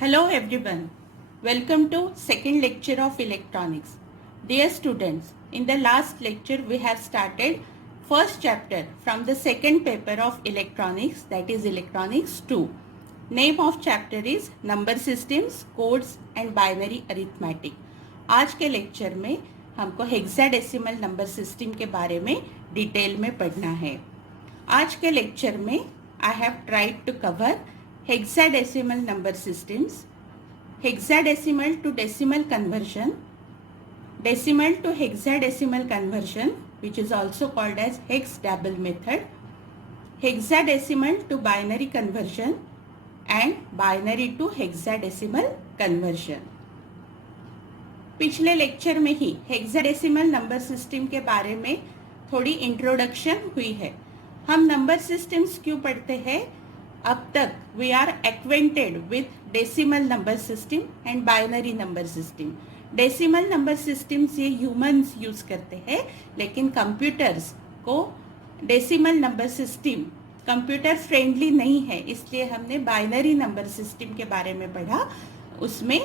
Hello everyone. Welcome to second lecture of electronics. Dear students, in the last lecture we have started first chapter from the second paper of electronics, that is electronics 2. Name of chapter is number systems, codes and binary arithmetic. आज के lecture में हमको hexadecimal number system के बारे में detail में पढ़ना है. आज के लेक्चर में I have tried to cover hexadecimal number systems, hexadecimal to decimal conversion, decimal to hexadecimal conversion, which is also called as hex double method, hexadecimal to binary conversion and binary to hexadecimal conversion. पिछले lecture में ही hexadecimal number system के बारे में थोड़ी introduction हुई है. हम number systems क्यों पढ़ते हैं? अब तक we are acquainted with decimal number system and binary number system. Decimal number systems ये ह्यूमंस यूज करते हैं, लेकिन कंप्यूटर्स को decimal number system computer friendly नहीं है, इसलिए हमने बाइनरी नंबर सिस्टम के बारे में पढ़ा. उसमें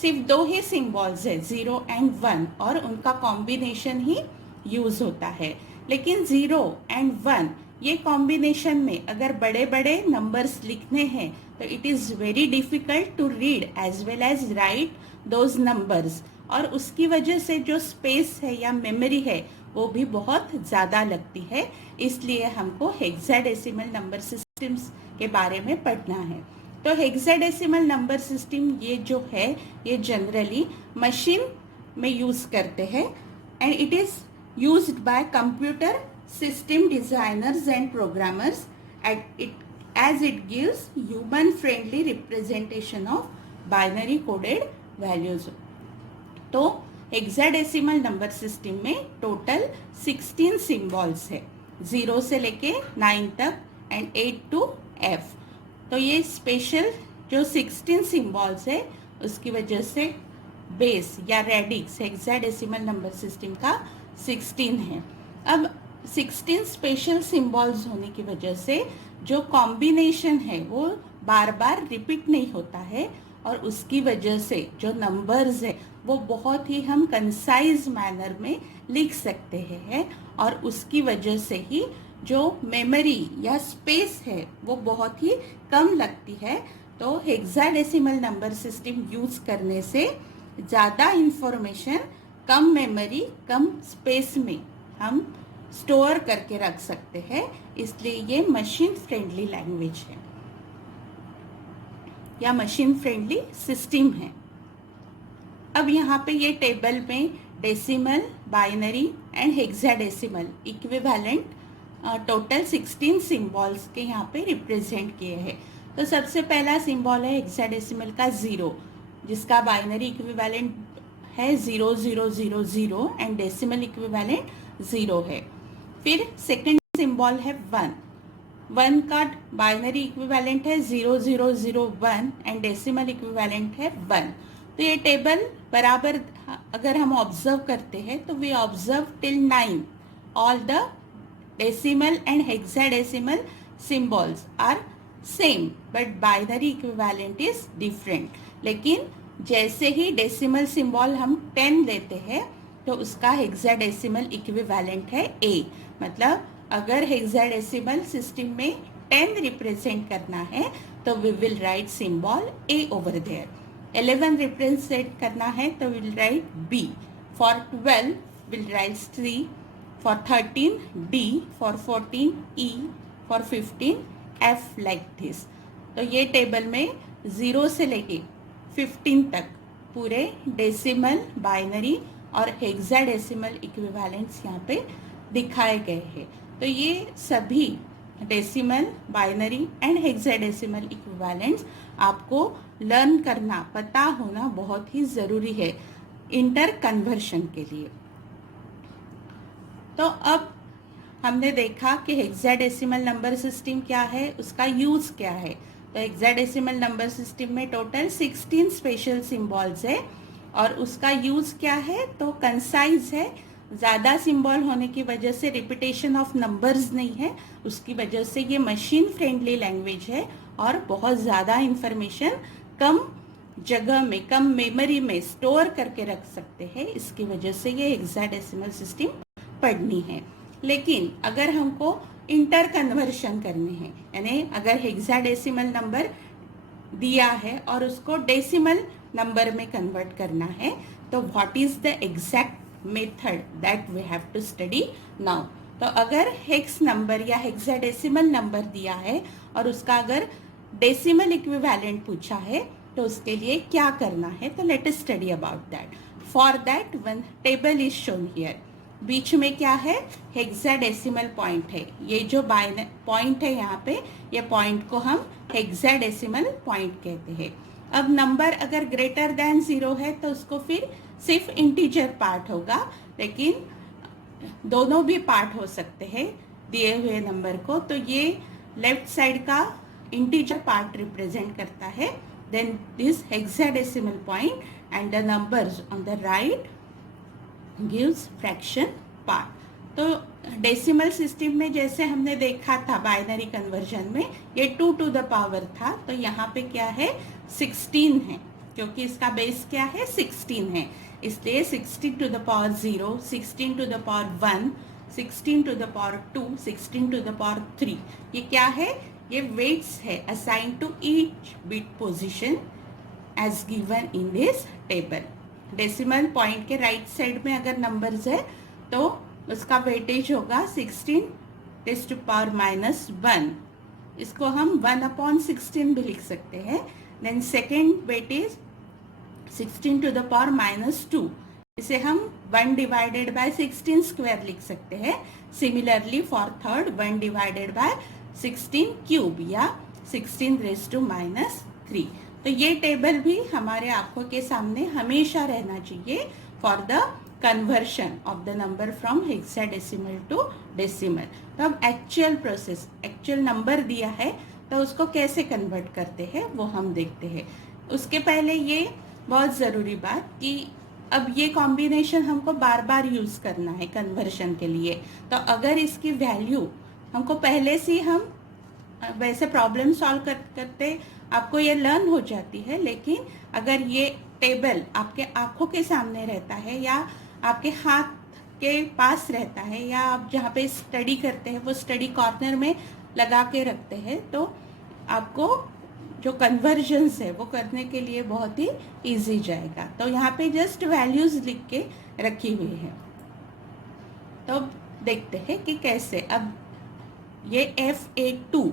सिर्फ दो ही सिंबल्स है, 0 एंड 1, और उनका कॉम्बिनेशन ही यूज होता है. लेकिन 0 एंड 1 ये कॉम्बिनेशन में अगर बड़े बड़े नंबर्स लिखने हैं तो it is very difficult to read as well as write those numbers, और उसकी वजह से जो स्पेस है या मेमोरी है वो भी बहुत ज़्यादा लगती है. इसलिए हमको हेक्साडेसिमल नंबर सिस्टम्स के बारे में पढ़ना है. तो हेक्साडेसिमल नंबर सिस्टम ये जो है ये जनरली मशीन में यूज़ करते हैं and it is used by computer system designers and programmers as it gives human friendly representation of binary coded values. तो हेक्साडेसिमल नंबर सिस्टम में टोटल 16 सिंबल्स है, 0 से लेके 9 तक एंड 8 to F. तो ये स्पेशल जो 16 सिंबल्स है उसकी वजह से बेस या रेडिक्स हेक्साडेसिमल नंबर सिस्टम का 16 है. अब 16 स्पेशल सिंबल्स होने की वजह से जो कॉम्बिनेशन है वो बार बार रिपीट नहीं होता है, और उसकी वजह से जो नंबर्स है वो बहुत ही हम कंसाइज मैनर में लिख सकते हैं, और उसकी वजह से ही जो मेमोरी या स्पेस है वो बहुत ही कम लगती है. तो हेक्साडेसिमल नंबर सिस्टम यूज करने से ज़्यादा इंफॉर्मेशन कम मेमोरी कम स्पेस में हम स्टोर करके रख सकते हैं, इसलिए ये मशीन फ्रेंडली लैंग्वेज है या मशीन फ्रेंडली सिस्टम है. अब यहाँ पे ये टेबल में decimal, binary and hexadecimal equivalent total 16 symbols के यहाँ पे रिप्रेजेंट किए हैं. तो सबसे पहला सिंबल है हेक्साडेसिमल का 0, जिसका बाइनरी इक्विवेलेंट है 0000 एंड डेसिमल इक्विवेलेंट 0 है. फिर सेकंड सिंबल है 1 का बाइनरी इक्विवेलेंट है 0001 एंड डेसिमल इक्विवेलेंट है 1. तो ये टेबल बराबर अगर हम ऑब्जर्व करते हैं तो we observe till 9 all the decimal and hexadecimal symbols are same but binary equivalent is different. लेकिन जैसे ही डेसिमल सिंबल हम 10 लेते हैं तो उसका हेक्साडेसिमल इक्विवेलेंट है A. मतलब अगर हेक्साडेसिमल सिस्टम में 10 रिप्रेजेंट करना है तो we will write symbol A over there. 11 represent करना है तो will write B. For 12 will write C. For 13 D. For 14 E. For 15 F like this. तो ये टेबल में 0 से लेके 15 तक पूरे डेसिमल, बाइनरी और हेक्साडेसिमल इक्विवेलेंट्स यहाँ पे दिखाए गए हैं. तो ये सभी decimal, binary and hexadecimal equivalents आपको लर्न करना, पता होना बहुत ही ज़रूरी है इंटर कन्वर्शन के लिए. तो अब हमने देखा कि हेक्साडेसिमल नंबर सिस्टम क्या है, उसका यूज़ क्या है. तो हेक्साडेसिमल नंबर सिस्टम में टोटल 16 स्पेशल सिंबल्स है और उसका यूज़ क्या है, तो कंसाइज है. ज़्यादा सिंबल होने की वजह से रिपीटेशन ऑफ नंबर्स नहीं है, उसकी वजह से ये मशीन फ्रेंडली लैंग्वेज है और बहुत ज़्यादा इंफॉर्मेशन कम जगह में, कम मेमोरी में स्टोर करके रख सकते हैं। इसकी वजह से ये हेक्साडेसिमल सिस्टम पढ़नी है। लेकिन अगर हमको इंटर कन्वर्शन करने हैं, यानी अगर हेक्साडेसिमल नंबर दिया है और उसको डेसिमल नंबर में कन्वर्ट करना है, तो what is the exact method that we have to study now. तो अगर हेक्स नंबर या हेक्साडेसिमल नंबर दिया है और उसका अगर डेसिमल इक्विवेलेंट पूछा है, तो उसके लिए क्या करना है, तो let us study about that. For that one table is shown here. बीच में क्या है, हेक्साडेसिमल पॉइंट है। ये जो पॉइंट है यहाँ पे, ये पॉइंट को हम हेक्साडेसिमल पॉइंट कहते हैं। अब नंबर अगर ग्रेटर देन 0 है तो उसको फिर सिर्फ इंटीजर पार्ट होगा, लेकिन दोनों भी पार्ट हो सकते हैं दिए हुए नंबर को। तो ये लेफ्ट साइड का इंटीजर पार्ट रिप्रेजेंट करता है, then this hexadecimal point and the numbers on the right gives fraction part. तो डेसिमल सिस्टम में जैसे हमने देखा था बाइनरी कन्वर्जन में, ये 2 टू द पावर था, तो यहाँ पे क्या है, 16 है, क्योंकि इसका बेस क्या है, 16 है। इसलिए 16 to the power 0, 16 to the power 1, 16 to the power 2, 16 to the power 3, ये क्या है, ये वेट्स है assign to each bit position as given in this table. Decimal point के राइट साइड में अगर नंबर्स है तो उसका वेटेज होगा 16 टेस टू पावर -1। इसको हम 1/16 भी लिख सकते हैं। Then second weightage 16 to the power -2, इसे हम 1 डिवाइडेड बाय 16 स्क्वायर लिख सकते हैं। Similarly for third 1 divided by 16 cube या 16 रेज टू -3। तो ये टेबल भी हमारे आंखों के सामने हमेशा रहना चाहिए for the conversion of the number from hexadecimal to decimal. तो अब एक्चुअल प्रोसेस, एक्चुअल नंबर दिया है तो उसको कैसे कन्वर्ट करते हैं वो हम देखते हैं। उसके पहले ये बहुत ज़रूरी बात कि अब ये कॉम्बिनेशन हमको बार बार यूज़ करना है कन्वर्शन के लिए। तो अगर इसकी वैल्यू हमको पहले से हम वैसे प्रॉब्लम सॉल्व करते आपको ये लर्न हो जाती है, लेकिन अगर ये टेबल आपके आंखों के सामने रहता है या आपके हाथ के पास रहता है या आप जहाँ पे स्टडी करते हैं वो स्टडी कॉर्नर में लगा के रखते हैं, तो आपको जो कन्वर्जन्स है वो करने के लिए बहुत ही इजी जाएगा। तो यहाँ पे जस्ट वैल्यूज लिख के रखी हुई है। तो देखते हैं कि कैसे। अब ये FA2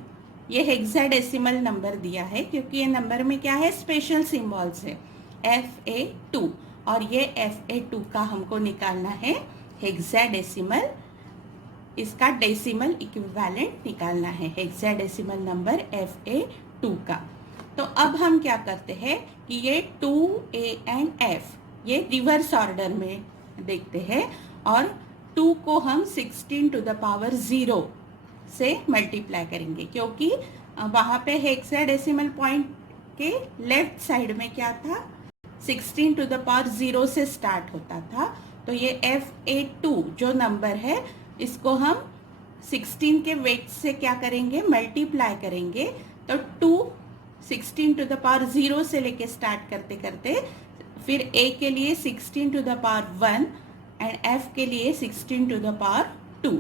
ये हेक्साडेसिमल नंबर दिया है, क्योंकि ये नंबर में क्या है, स्पेशल सिंबल्स है FA2, और ये FA2 का हमको निकालना है हेक्साडेसिमल, इसका डेसिमल इक्विवेलेंट निकालना है हेक्साडेसिमल नंबर FA2 का। तो अब हम क्या करते हैं कि ये 2A एंड F ये रिवर्स ऑर्डर में देखते हैं, और 2 को हम 16 टू द पावर 0 से मल्टीप्लाई करेंगे, क्योंकि वहाँ पे हेक्साडेसिमल पॉइंट के लेफ्ट साइड में क्या था, 16 टू द पावर 0 से स्टार्ट होता था। तो ये FA2 जो नंबर है इसको हम 16 के वेट से क्या करेंगे, मल्टीप्लाई करेंगे। तो 2 16 टू द पावर 0 से लेके स्टार्ट करते करते फिर A के लिए 16 to the power 1 and F के लिए 16 टू द पावर 2।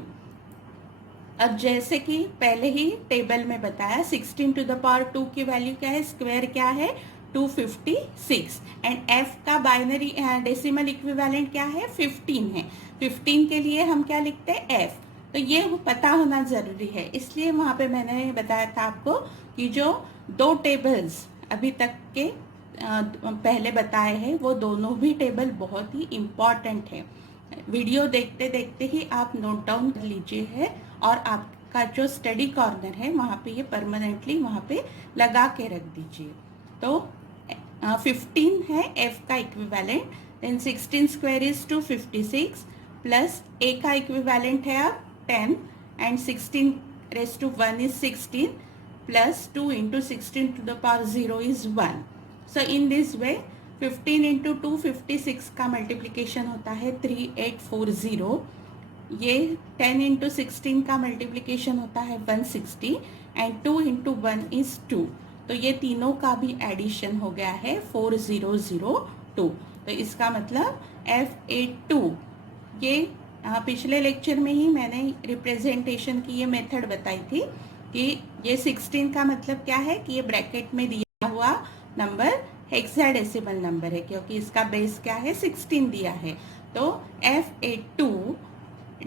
अब जैसे कि पहले ही टेबल में बताया 16 टू द पावर 2 की वैल्यू क्या है, स्क्वायर क्या है 256, एंड F का बाइनरी डेसिमल इक्विवेलेंट क्या है 15 है। 15 के लिए हम क्या लिखते हैं F। तो ये पता होना ज़रूरी है, इसलिए वहाँ पे मैंने बताया था आपको कि जो 2 टेबल्स अभी तक के पहले बताए हैं वो दोनों भी टेबल बहुत ही इम्पॉर्टेंट है। वीडियो देखते देखते ही आप नोट डाउन कर लीजिए है, और आपका जो स्टडी कॉर्नर है वहाँ पे ये परमानेंटली वहाँ पे लगा के रख दीजिए। तो 15 है F का equivalent, then 16 square is 256 plus A का इक्विवेलेंट है अब 10 and 16 raise to 1 is 16 plus 2 into 16 to the power 0 is 1। So in this way 15 into 256 का मल्टीप्लीकेशन होता है 3840, ये 10 इंटू 16 का मल्टीप्लीकेशन होता है 160 एंड 2 इंटू 1 इज 2। तो ये तीनों का भी एडिशन हो गया है 4002। तो इसका मतलब F82, ये पिछले लेक्चर में ही मैंने रिप्रेजेंटेशन की ये मेथड बताई थी कि ये 16 का मतलब क्या है कि ये ब्रैकेट में दिया हुआ नंबर हेक्साडेसिमल नंबर है, क्योंकि इसका बेस क्या है 16 दिया है। तो F82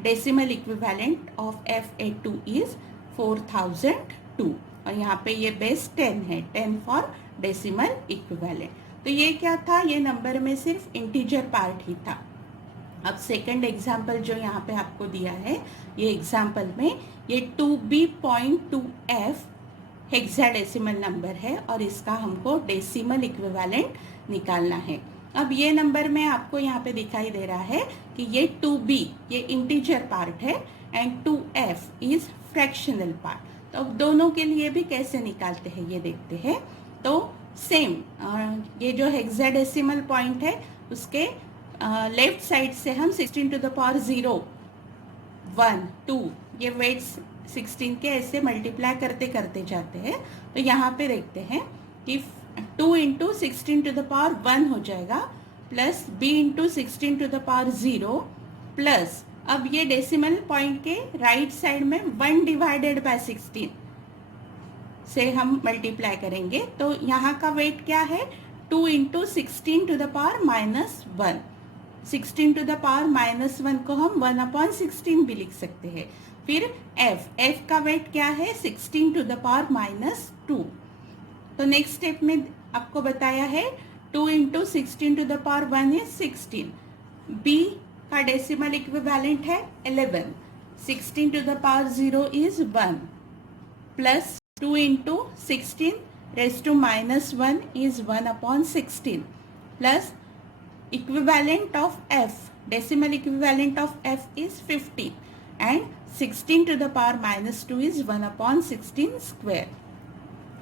decimal equivalent of F82 is 4002 और यहाँ पे ये बेस 10 है, 10 फॉर डेसिमल इक्विवेलेंट। तो ये क्या था, ये नंबर में सिर्फ इंटीजर पार्ट ही था। अब सेकंड एग्जाम्पल जो यहाँ पे आपको दिया है, ये एग्जाम्पल में ये 2B.2F हेक्साडेसिमल नंबर है और इसका हमको डेसिमल इक्विवेलेंट निकालना है। अब ये नंबर में आपको यहाँ पे दिखाई दे रहा है कि ये 2B ये इंटीजर पार्ट है and 2F is fractional part. तो अब दोनों के लिए भी कैसे निकालते हैं ये देखते हैं। तो सेम ये जो हेक्साडेसिमल पॉइंट है उसके लेफ्ट साइड से हम 16 टू द पावर 0, 1, 2 ये वेट्स 16 के ऐसे मल्टीप्लाई करते करते जाते हैं। तो यहाँ पे देखते हैं कि 2 इंटू 16 टू द पावर 1 हो जाएगा plus b into 16 to the power 0 plus अब ये डेसिमल पॉइंट के राइट साइड में 1 डिवाइडेड बाय 16 से हम मल्टीप्लाई करेंगे। तो यहाँ का वेट क्या है 2 into 16 to the power -1। 16 to the power -1 को हम 1/16 भी लिख सकते हैं। फिर f का वेट क्या है 16 टू द पावर -2। तो नेक्स्ट स्टेप में आपको बताया है 2 into 16 to the power 1 is 16। b का डेसिमल इक्विवेलेंट है 11। 16 to the power 0 is 1 plus 2 into 16 raise to -1 is 1/16 plus equivalent of f, decimal equivalent of f is 50 and 16 to the power -2 is 1/16 square.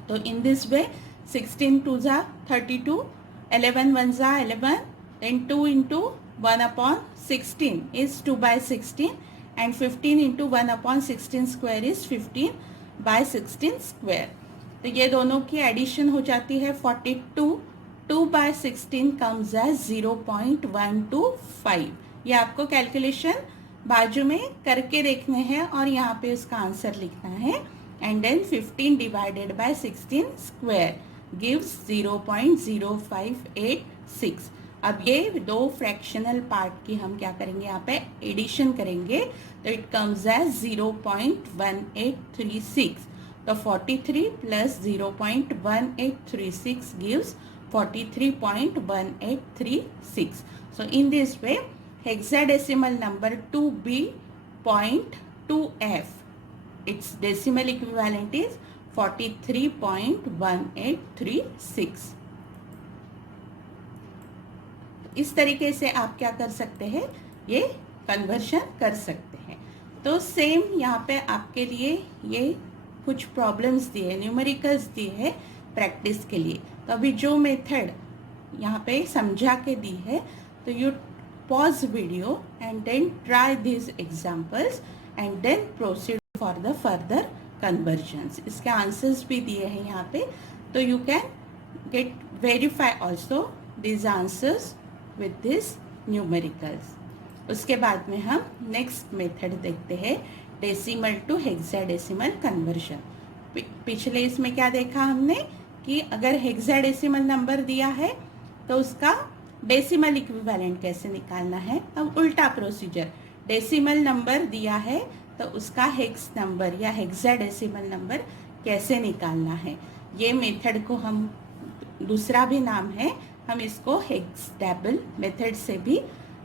So in this way 16 2s are 32, 11 1s are 11, then 2 into 1/16 is 2/16 and 15 into 1/16 square is 15/16 square. तो ये दोनों की addition हो जाती है 42। 2/16 comes as 0.125। ये आपको calculation बाजू में करके देखने हैं और यहाँ पे उसका आंसर लिखना है and then 15 divided by 16 square gives 0.0586। अब ये दो फ्रैक्शनल पार्ट की हम क्या करेंगे यहाँ पे एडिशन करेंगे तो इट कम्स एज 0.1836। तो 43 plus 0.1836 gives 43.1836. So in this way hexadecimal number 2B.2F its decimal equivalent is 43.1836. इस तरीके से आप क्या कर सकते हैं ये कन्वर्शन कर सकते हैं। तो सेम यहाँ पे आपके लिए ये कुछ प्रॉब्लम्स दिए न्यूमेरिकल्स दिए हैं प्रैक्टिस के लिए। तो अभी जो मेथड यहाँ पे समझा के दी है तो you pause video and then try this examples and then proceed for the further conversions. इसके आंसर्स भी दिए हैं यहाँ पे तो you can get verify also this answers with this numericals. उसके बाद में हम नेक्स्ट मेथड देखते हैं डेसिमल टू हेक्साडेसिमल कन्वर्जन। पिछले इसमें क्या देखा हमने कि अगर हेक्साडेसिमल नंबर दिया है तो उसका डेसिमल इक्विवेलेंट कैसे निकालना है। अब उल्टा प्रोसीजर, डेसिमल नंबर दिया है तो उसका हेक्स नंबर या हेक्साडेसिमल नंबर कैसे निकालना है। ये मेथड को हम दूसरा भी नाम है, हम इसको हेक्सडेबल मेथड से भी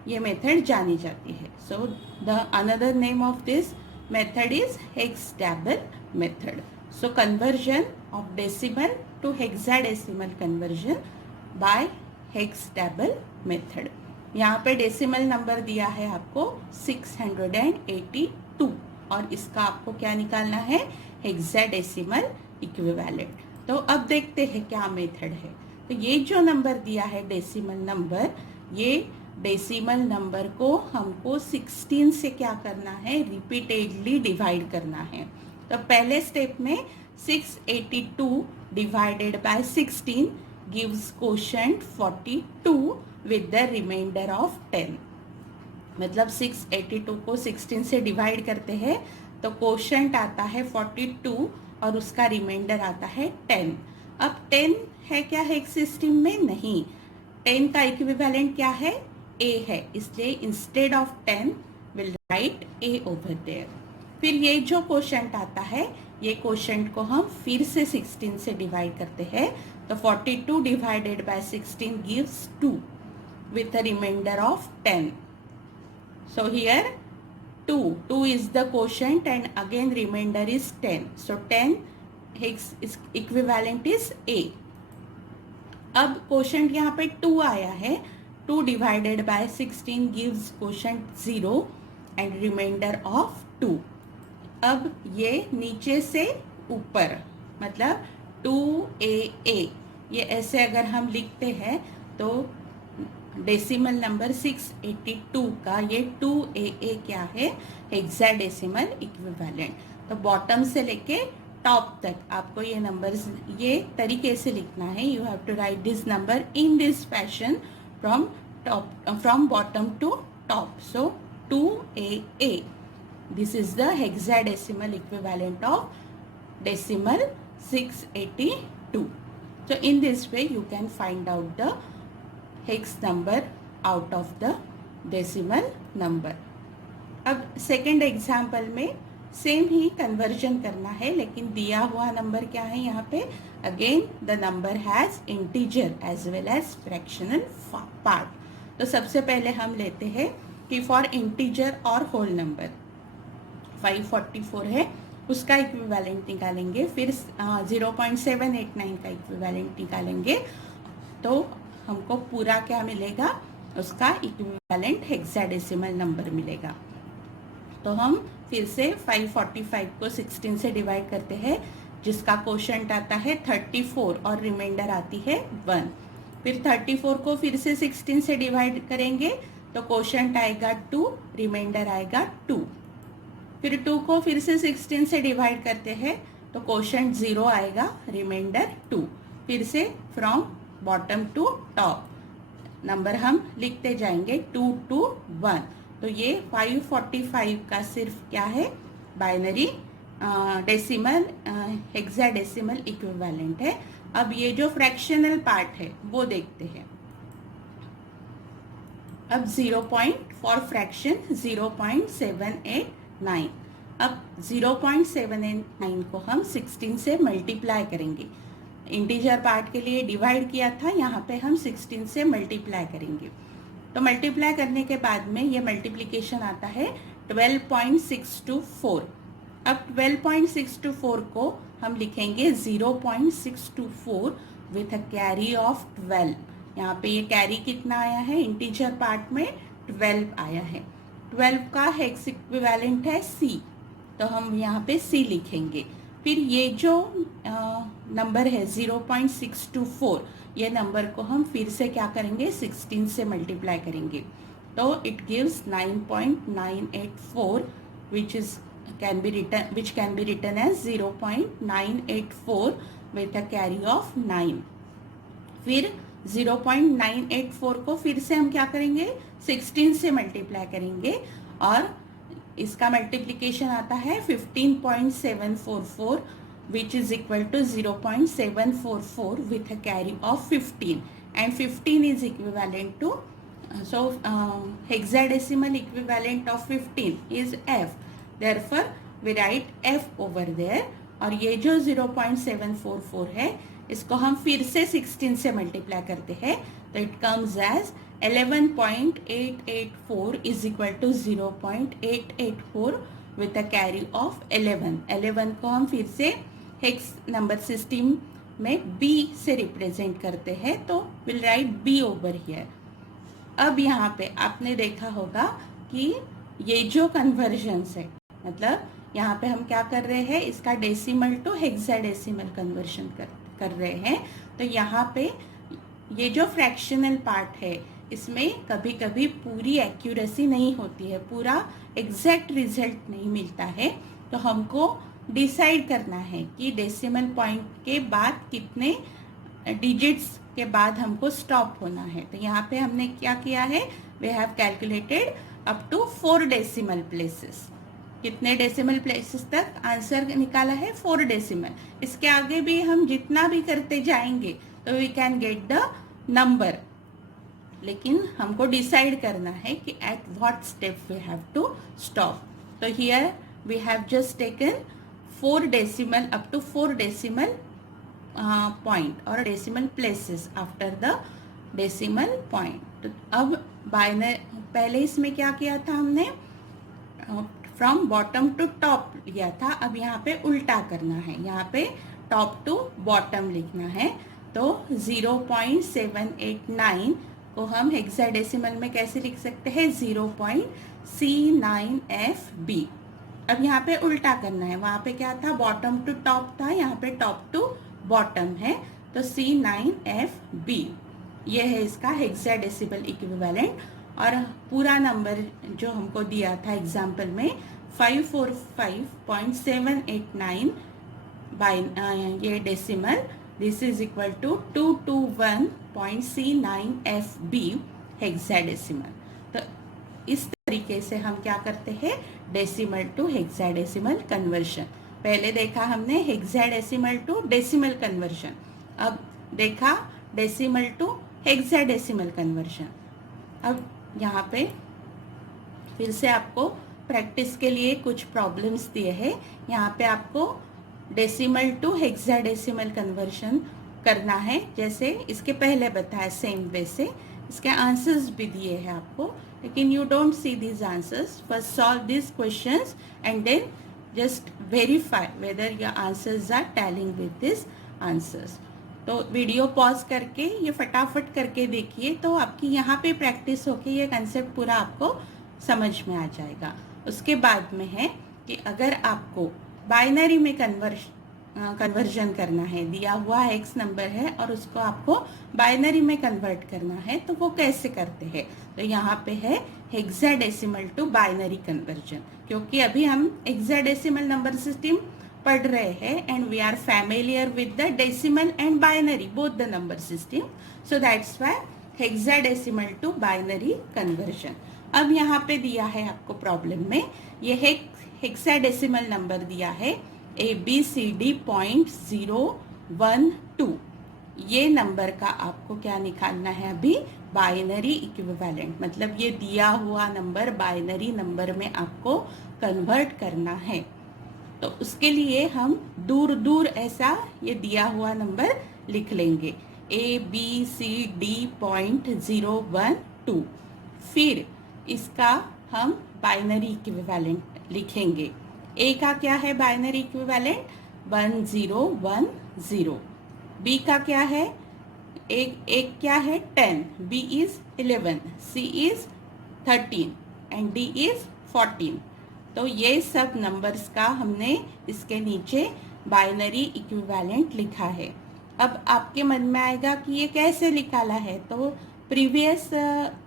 ये मेथड जानी जाती है। So the another name of this method is hexadecimal method. So conversion of decimal to hexadecimal conversion by hexadecimal method। यहाँ पे डेसिमल नंबर दिया है आपको 682 और इसका आपको क्या निकालना है हेक्साडेसिमल इक्विवेलेंट। तो अब देखते हैं क्या मेथड है। तो ये जो नंबर दिया है डेसिमल नंबर, ये डेसिमल नंबर को हमको 16 से क्या करना है रिपीटेडली डिवाइड करना है। तो पहले स्टेप में 682 divided by 16 gives quotient 42 with the remainder of 10. मतलब 682 को 16 से डिवाइड करते हैं तो क्वोशंट आता है 42 और उसका रिमाइंडर आता है 10. अब 10 है क्या है एक सिस्टम में? नहीं. 10 का इक्विवेलेंट क्या है? A है, इसलिए instead of 10 will write A over there. फिर ये जो क्वोशंट आता है, ये क्वोशंट को हम फिर से 16 से डिवाइड करते हैं तो 42 divided by 16 gives 2 with a remainder of 10. So here 2 is the quotient and again remainder is 10. So 10 is equivalent is A. अब quotient यहाँ पे 2 आया है. 2 divided by 16 gives quotient 0 and remainder of 2. अब ये नीचे से ऊपर मतलब 2AA, ये ऐसे अगर हम लिखते हैं तो डेसिमल नंबर 682 का ये 2AA क्या है? Hexadecimal equivalent. तो बॉटम से लेके टॉप तक आपको ये नंबर्स ये तरीके से लिखना है. You have to write this number in this fashion from bottom to top. So 2AA, this is the hexadecimal equivalent of decimal 682. So in this way you can find out the hex number out of the decimal number. अब second example में same ही conversion करना है, लेकिन दिया हुआ number क्या है यहाँ पे? Again the number has integer as well as fractional part. तो सबसे पहले हम लेते हैं कि फॉर इंटीजर और होल नंबर 544 है, उसका इक्विवेलेंट निकालेंगे. फिर 0.789 का इक्विवेलेंट निकालेंगे तो हमको पूरा क्या मिलेगा? उसका इक्विवेलेंट हेक्साडेसिमल नंबर मिलेगा. तो हम फिर से 545 को 16 से डिवाइड करते हैं जिसका क्वोशंट आता है 34 और रिमाइंडर आती है 1. फिर 34 को फिर से 16 से डिवाइड करेंगे तो क्वोशंट आएगा 2, रिमाइंडर आएगा 2. फिर 2 को फिर से 16 से डिवाइड करते हैं तो क्वोशंट 0 आएगा, रिमाइंडर 2. फिर से from bottom to top number हम लिखते जाएंगे 2 to 1. तो ये 545 का सिर्फ क्या है? बाइनरी डेसिमल हेक्साडेसिमल इक्विवेलेंट है. अब ये जो फ्रैक्शनल पार्ट है वो देखते हैं. अब 0 फॉर फ्रैक्शन 0.789. अब 0.789 को हम 16 से मल्टीप्लाई करेंगे. इंटीजर पार्ट के लिए डिवाइड किया था, यहाँ पे हम 16 से मल्टीप्लाई करेंगे. तो मल्टीप्लाई करने के बाद में ये मल्टीप्लिकेशन आता है 12.624. अब 12.624 को हम लिखेंगे 0.624 विथ अ कैरी ऑफ 12. यहाँ पे ये कैरी कितना आया है? इंटीजर पार्ट में 12 आया है. 12 का हेक्स इक्विवेलेंट है C, तो हम यहाँ पे C लिखेंगे. फिर ये जो नंबर है 0.624, ये नंबर को हम फिर से क्या करेंगे? 16 से मल्टीप्लाई करेंगे तो it gives 9.984 which can be written as 0.984 with a carry of 9. फिर 0.984 को फिर से हम क्या करेंगे? 16 से मल्टीप्लाई करेंगे और इसका मल्टीप्लिकेशन आता है 15.744 which is equal to 0.744 with a carry of 15, and 15 is equivalent to hexadecimal equivalent of 15 is F. Therefore we write F over there. और ये जो 0.744 है इसको हम फिर से 16 से मल्टीप्लाई करते हैं तो it comes as 11.884 is equal to 0.884 with a carry of 11. 11 को हम फिर से हेक्स नंबर सिस्टम में B से रिप्रेजेंट करते हैं तो will write B over here. अब यहाँ पे आपने देखा होगा कि ये जो कन्वर्जन्स है, मतलब यहाँ पे हम क्या कर रहे हैं? इसका डेसिमल टू हेक्साडेसिमल कन्वर्जन कर रहे हैं. तो यहाँ पे ये जो फ्रैक्शनल पार्ट है इसमें कभी कभी पूरी एक्यूरेसी नहीं होती है, पूरा एग्जैक्ट रिजल्ट नहीं मिलता है. तो हमको डिसाइड करना है कि डेसिमल पॉइंट के बाद कितने डिजिट्स के बाद हमको स्टॉप होना है। तो यहाँ पे हमने क्या किया है, we have calculated up to 4 decimal places. कितने डेसिमल प्लेसेस तक आंसर निकाला है, 4 डेसिमल। इसके आगे भी हम जितना भी करते जाएंगे तो we can get the number, लेकिन हमको डिसाइड करना है कि at what step we have to stop. तो here we have just taken 4 decimal up to 4 decimal point और decimal places after the decimal point. तो अब बाइनरी, पहले इसमें क्या किया था हमने, फ्रॉम बॉटम टू टॉप लिया था। अब यहाँ पे उल्टा करना है, यहाँ पे टॉप टू बॉटम लिखना है। तो 0.789 को हम हेक्साडेसिमल में कैसे लिख सकते हैं, 0.C9FB। अब यहाँ पे उल्टा करना है, वहाँ पे क्या था, बॉटम टू टॉप था, यहाँ पे टॉप टू बॉटम है। तो C9FB ये है इसका हेक्साडेसिमल इक्विवेलेंट। और पूरा नंबर जो हमको दिया था एग्जाम्पल में 545.789 बाय ये decimal, this is equal to 221.C9FB hexadecimal. तो इस तरीके से हम क्या करते हैं, डेसिमल टू हेक्साडेसिमल कन्वर्शन। पहले देखा हमने हेक्साडेसिमल टू डेसिमल कन्वर्शन, अब देखा डेसिमल टू हेक्साडेसिमल कन्वर्शन। अब यहाँ पे फिर से आपको प्रैक्टिस के लिए कुछ प्रॉब्लम्स दिए हैं। यहाँ पे आपको डेसिमल टू हेक्साडेसिमल कन्वर्शन करना है, जैसे इसके पहले बताया सेम वे से। इसके आंसर्स भी दिए हैं आपको, लेकिन you don't see these answers. First solve this questions and then just verify whether your answers are tallying with this answers. तो वीडियो पॉज करके ये फटाफट करके देखिए, तो आपकी यहाँ पे प्रैक्टिस होके ये कंसेप्ट पूरा आपको समझ में आ जाएगा। उसके बाद में है कि अगर आपको बाइनरी में कन्वर्जन करना है, दिया हुआ एक्स नंबर है और उसको आपको बाइनरी में कन्वर्ट करना है, तो वो कैसे करते हैं। तो यहाँ पे है हेक्साडेसिमल टू बाइनरी कन्वर्जन, क्योंकि अभी हम हेक्साडेसिमल नंबर सिस्टम पढ़ रहे हैं and we are familiar with the decimal and binary both the number system, so that's why hexadecimal to binary conversion. अब यहाँ पे दिया है आपको प्रॉब्लम में, ये हेक्साडेसिमल नंबर दिया है ABCD.012। ये नंबर का आपको क्या निकालना है, अभी बाइनरी इक्विवेलेंट, मतलब ये दिया हुआ नंबर बाइनरी नंबर में आपको कन्वर्ट करना है। तो उसके लिए हम दूर दूर ऐसा ये दिया हुआ नंबर लिख लेंगे ABCD.012। फिर इसका हम बाइनरी इक्विवेलेंट लिखेंगे। ए का क्या है बाइनरी इक्विवेलेंट, 1010। बी का क्या है, एक क्या है 10, B is 11, C is 13 and D is 14। तो ये सब नंबर्स का हमने इसके नीचे बाइनरी इक्विवेलेंट लिखा है। अब आपके मन में आएगा कि ये कैसे निकाला है, तो प्रीवियस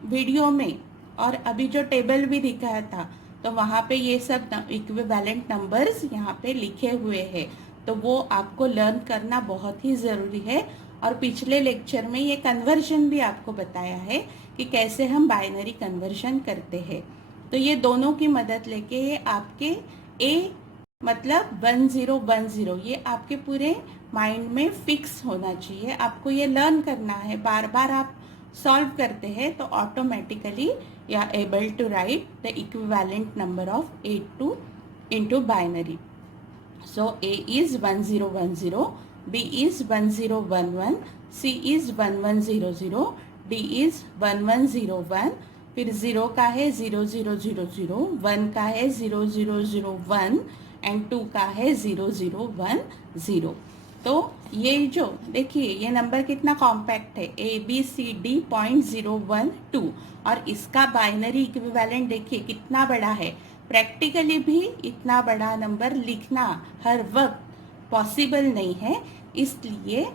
वीडियो में और अभी जो टेबल भी दिखाया था, तो वहाँ पे ये सब इक्विवेलेंट नंबर्स यहाँ पे लिखे हुए हैं। तो वो आपको लर्न करना बहुत ही ज़रूरी है। और पिछले लेक्चर में ये कन्वर्जन भी आपको बताया है कि कैसे हम बाइनरी कन्वर्जन करते हैं। तो ये दोनों की मदद लेके ये आपके ए मतलब 1010 ये आपके पूरे माइंड में फिक्स होना चाहिए। आपको ये लर्न करना है, बार बार आप सॉल्व करते हैं तो automatically you are able to write the equivalent number of A2 into binary. So A is 1010, B is 1011, C is 1100, D is 1101, फिर 0 का है 0000, 1 का है 0001 एंड 2 का है 0010। तो ये जो देखिए ये नंबर कितना कॉम्पैक्ट है, ABCD.012 और इसका बाइनरी इक्विवेलेंट देखिए कितना बड़ा है। प्रैक्टिकली भी इतना बड़ा नंबर लिखना हर वक्त पॉसिबल नहीं है, इसलिए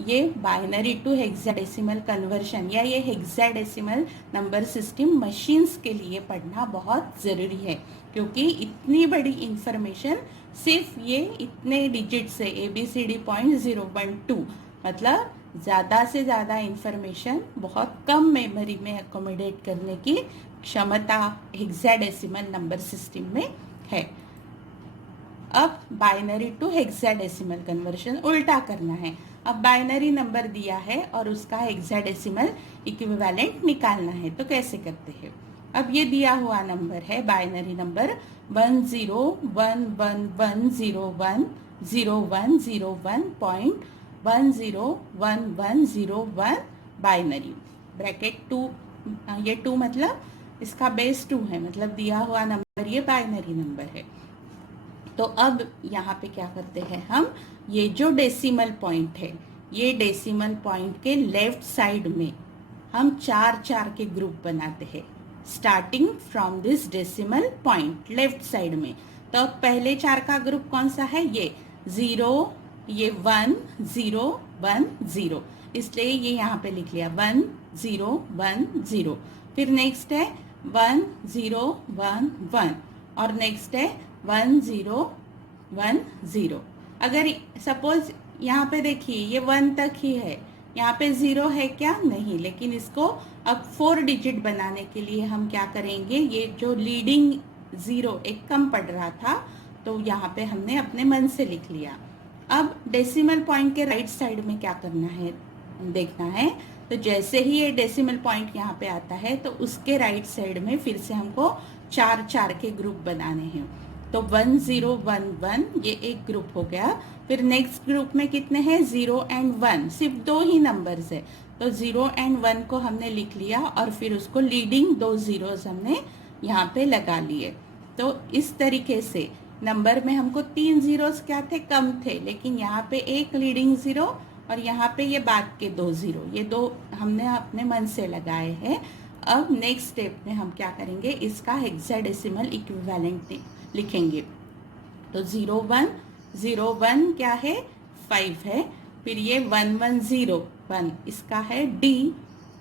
ये बाइनरी टू हेक्साडेसिमल कन्वर्शन या ये हेक्साडेसिमल नंबर सिस्टम मशीन्स के लिए पढ़ना बहुत ज़रूरी है, क्योंकि इतनी बड़ी इंफॉर्मेशन सिर्फ ये इतने डिजिट से ABCD.012 मतलब ज़्यादा से ज़्यादा इंफॉर्मेशन बहुत कम मेमोरी में अकोमोडेट करने की क्षमता हेक्साडेसिमल नंबर सिस्टम में है। अब बाइनरी टू हेक्साडेसिमल कन्वर्शन उल्टा करना है। अब बाइनरी नंबर दिया है और उसका हेक्साडेसिमल इक्विवेलेंट निकालना है, तो कैसे करते हैं? अब ये दिया हुआ नंबर है बाइनरी नंबर 1011010101.101101 बाइनरी ब्रैकेट 2, ये 2 मतलब इसका बेस 2 है, मतलब दिया हुआ नंबर ये बाइनरी नंबर है। तो अब यहाँ पे क्या करते हैं हम, ये जो डेसिमल पॉइंट है, ये डेसिमल पॉइंट के लेफ्ट साइड में हम 4 के ग्रुप बनाते हैं, starting from this decimal point left side में। तो पहले 4 का ग्रुप कौन सा है? ये 0, ये 1 0 1 0, इसलिए ये यहाँ पे लिख लिया 1 0 1 0। फिर नेक्स्ट है 1 0 1 1 और नेक्स्ट है 1 0 1 0। अगर सपोज यहाँ पे देखिए ये 1 तक ही है, यहाँ पे 0 है क्या? नहीं, लेकिन इसको अब 4 डिजिट बनाने के लिए हम क्या करेंगे, ये जो लीडिंग 0 एक कम पड़ रहा था तो यहाँ पे हमने अपने मन से लिख लिया। अब डेसिमल पॉइंट के राइट साइड में क्या करना है देखना है। तो जैसे ही ये डेसिमल पॉइंट यहाँ पे आता है तो उसके राइट साइड में फिर से हमको 4 के ग्रुप बनाने हैं। तो 1 0 1 1 ये एक ग्रुप हो गया। फिर नेक्स्ट ग्रुप में कितने हैं? 0 एंड 1, सिर्फ 2 ही नंबर्स है, तो 0 एंड 1 को हमने लिख लिया और फिर उसको लीडिंग 2 zeros हमने यहाँ पे लगा लिए। तो इस तरीके से नंबर में हमको 3 zeros क्या थे? कम थे, लेकिन यहाँ पे एक लीडिंग 0 और यहाँ पे ये बाद के 2 0, ये 2 हमने अपने मन से लगाए हैं। अब नेक्स्ट स्टेप में हम क्या करेंगे, इसका हेक्साडेसिमल इक्विवेलेंट लिखेंगे। तो 0 1 0 1 क्या है? 5 है। फिर ये 1 1 0 1 इसका है D।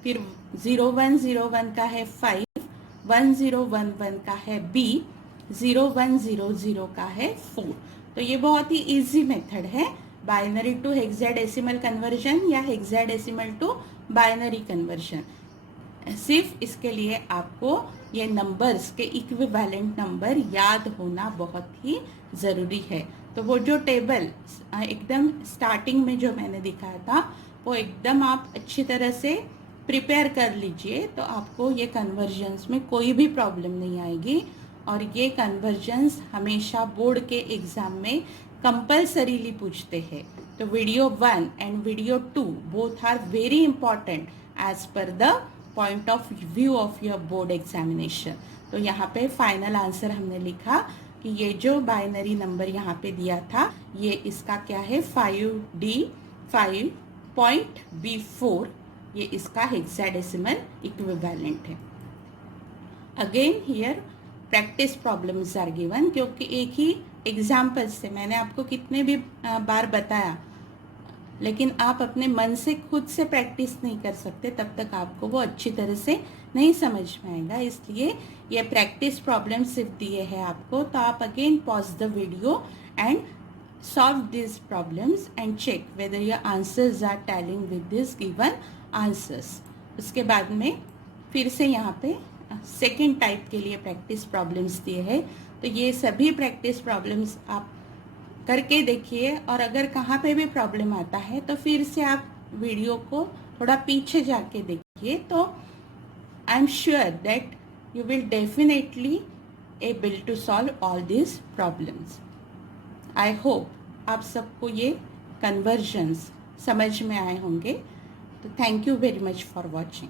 फिर 0 1 0 1 का है 5, 1 0 1 1 का है B, 0 1 0 0 का है 4। तो ये बहुत ही इजी मेथड है बाइनरी टू हेक्साडेसिमल कन्वर्जन या हेक्साडेसिमल टू बाइनरी कन्वर्जन। सिर्फ इसके लिए आपको ये नंबर्स के इक्विवेलेंट नंबर याद होना बहुत ही ज़रूरी है। तो वो जो टेबल एकदम स्टार्टिंग में जो मैंने दिखाया था वो एकदम आप अच्छी तरह से प्रिपेयर कर लीजिए, तो आपको ये कन्वर्जन्स में कोई भी प्रॉब्लम नहीं आएगी। और ये कन्वर्जन्स हमेशा बोर्ड के एग्ज़ाम में कंपल्सरीली पूछते हैं। तो video 1 and video 2 both are very important as per the point of view of your board examination. तो यहाँ पे फाइनल आंसर हमने लिखा कि ये जो बाइनरी नंबर यहाँ पे दिया था ये इसका क्या है? 5D 5.B4, ये इसका हेक्साडेसिमल इक्विवेलेंट है। Again here practice problems are given, क्योंकि एक ही एग्जाम्पल से मैंने आपको कितने भी बार बताया, लेकिन आप अपने मन से खुद से प्रैक्टिस नहीं कर सकते तब तक आपको वो अच्छी तरह से नहीं समझ में आएगा। इसलिए ये प्रैक्टिस प्रॉब्लम सिर्फ दिए हैं आपको, तो आप again pause the video and solve this problems and check whether your answers are tallying with this given answers. उसके बाद में फिर से यहाँ पे सेकेंड टाइप के लिए प्रैक्टिस प्रॉब्लम्स दिए हैं। तो ये सभी प्रैक्टिस प्रॉब्लम्स आप करके देखिए, और अगर कहाँ पे भी प्रॉब्लम आता है तो फिर से आप वीडियो को थोड़ा पीछे जाके देखिए, तो I am sure that you will definitely able to solve all this problems. I hope आप सबको ये कन्वर्जन्स समझ में आए होंगे। तो thank you very much for watching.